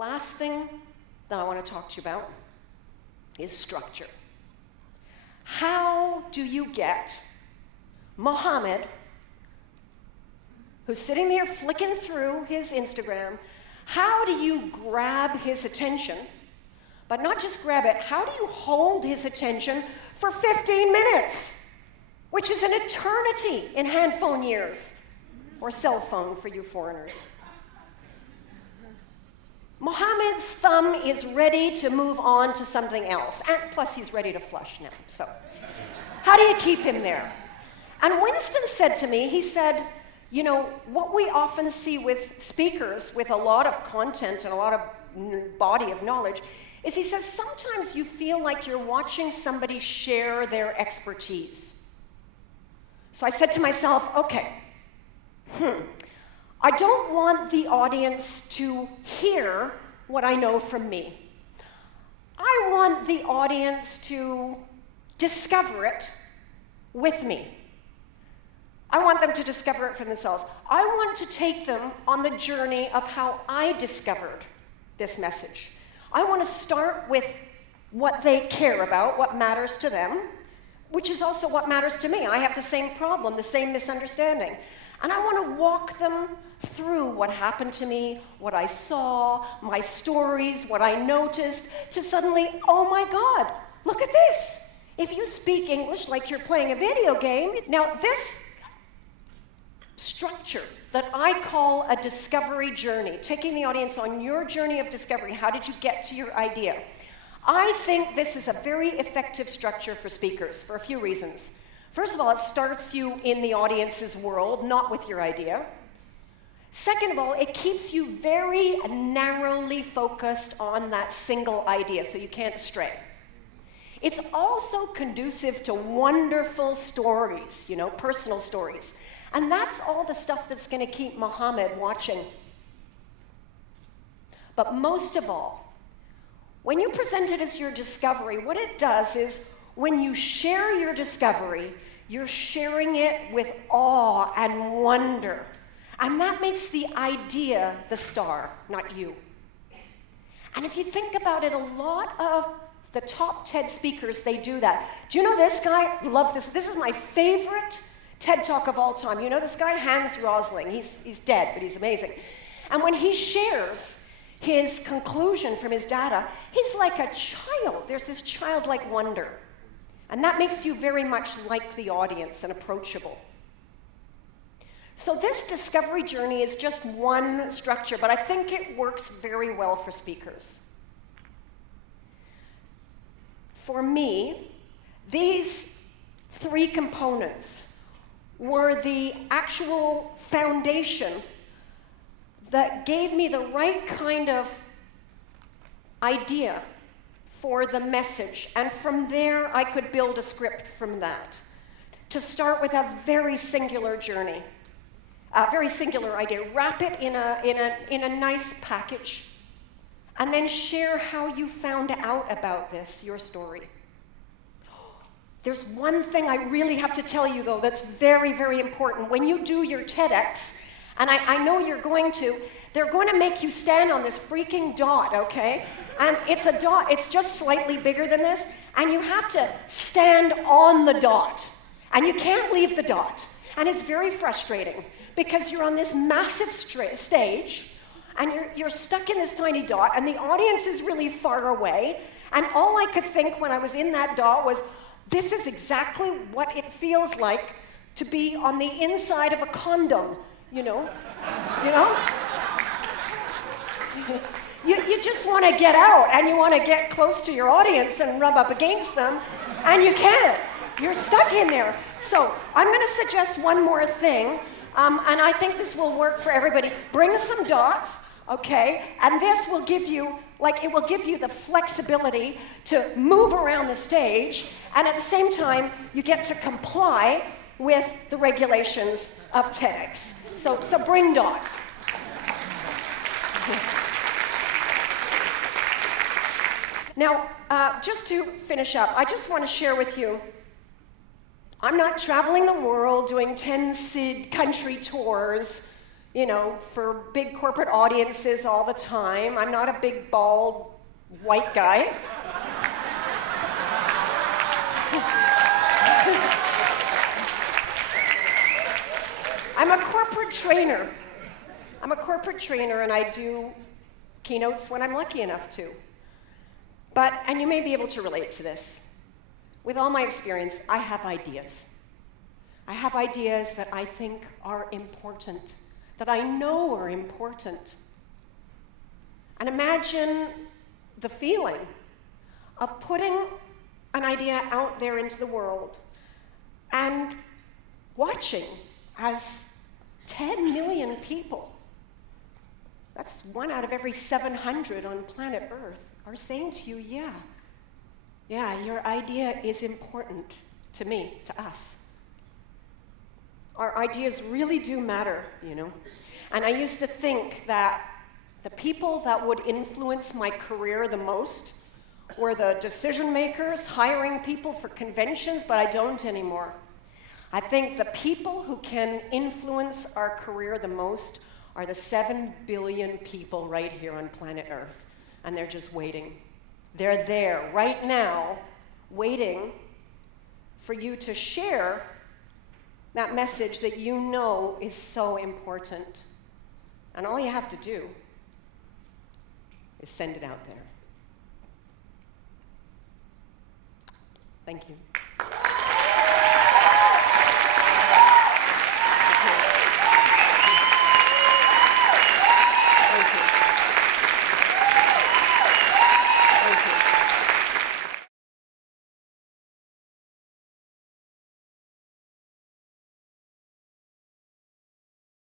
last thing that I want to talk to you about is structure. How do you get Mohammed, who's sitting there flicking through his Instagram, how do you grab his attention? But not just grab it, how do you hold his attention for 15 minutes? Which is an eternity in handphone years, or cell phone for you foreigners. Mohammed's thumb is ready to move on to something else, and plus he's ready to flush now, so how do you keep him there? And Winston said to me, he said, you know, what we often see with speakers with a lot of content and a lot of body of knowledge is he says, sometimes you feel like you're watching somebody share their expertise. So I said to myself, okay, I don't want the audience to hear what I know from me. I want the audience to discover it with me. I want them to discover it for themselves. I want to take them on the journey of how I discovered this message. I want to start with what they care about, what matters to them, which is also what matters to me. I have the same problem, the same misunderstanding. And I want to walk them through what happened to me, what I saw, my stories, what I noticed, to suddenly, oh my God, look at this. If you speak English like you're playing a video game, now this structure that I call a discovery journey, taking the audience on your journey of discovery, how did you get to your idea? I think this is a very effective structure for speakers for a few reasons. First of all, it starts you in the audience's world, not with your idea. Second of all, it keeps you very narrowly focused on that single idea, so you can't stray. It's also conducive to wonderful stories, you know, personal stories. And that's all the stuff that's going to keep Mohammed watching. But most of all, when you present it as your discovery, what it does is when you share your discovery, you're sharing it with awe and wonder. And that makes the idea the star, not you. And if you think about it, a lot of the top TED speakers, they do that. Do you know this guy? Love this. This is my favorite TED Talk of all time. You know this guy, Hans Rosling. He's dead, but he's amazing. And when he shares his conclusion from his data, he's like a child. There's this childlike wonder. And that makes you very much like the audience and approachable. So this discovery journey is just one structure, but I think it works very well for speakers. For me, these three components were the actual foundation that gave me the right kind of idea for the message. And from there, I could build a script from that. To start with a very singular journey, a very singular idea. Wrap it in a nice package, and then share how you found out about this, your story. There's one thing I really have to tell you, though, that's very, very important. When you do your TEDx, and I know you're going to, they're going to make you stand on this freaking dot, okay? And it's a dot, it's just slightly bigger than this, and you have to stand on the dot. And you can't leave the dot. And it's very frustrating, because you're on this massive stage, and you're stuck in this tiny dot, and the audience is really far away, and all I could think when I was in that dot was, this is exactly what it feels like to be on the inside of a condom, you know? You know? You just want to get out, and you want to get close to your audience and rub up against them, and you can't. You're stuck in there. So I'm going to suggest one more thing, and I think this will work for everybody. Bring some dots, okay? And this will give you, it will give you the flexibility to move around the stage, and at the same time, you get to comply with the regulations of TEDx. So bring dots. Now, just to finish up, I just want to share with you, I'm not traveling the world doing 10 country tours, for big corporate audiences all the time. I'm not a big, bald, white guy. I'm a corporate trainer. And I do keynotes when I'm lucky enough to. And you may be able to relate to this. With all my experience, I have ideas. I have ideas that I think are important, that I know are important. And imagine the feeling of putting an idea out there into the world and watching as 10 million people, that's 1 out of every 700 on planet Earth, are saying to you, yeah, your idea is important to me, to us. Our ideas really do matter, And I used to think that the people that would influence my career the most were the decision makers hiring people for conventions, but I don't anymore. I think the people who can influence our career the most are the 7 billion people right here on planet Earth, and they're just waiting. They're there right now, waiting for you to share that message that you know is so important. And all you have to do is send it out there. Thank you.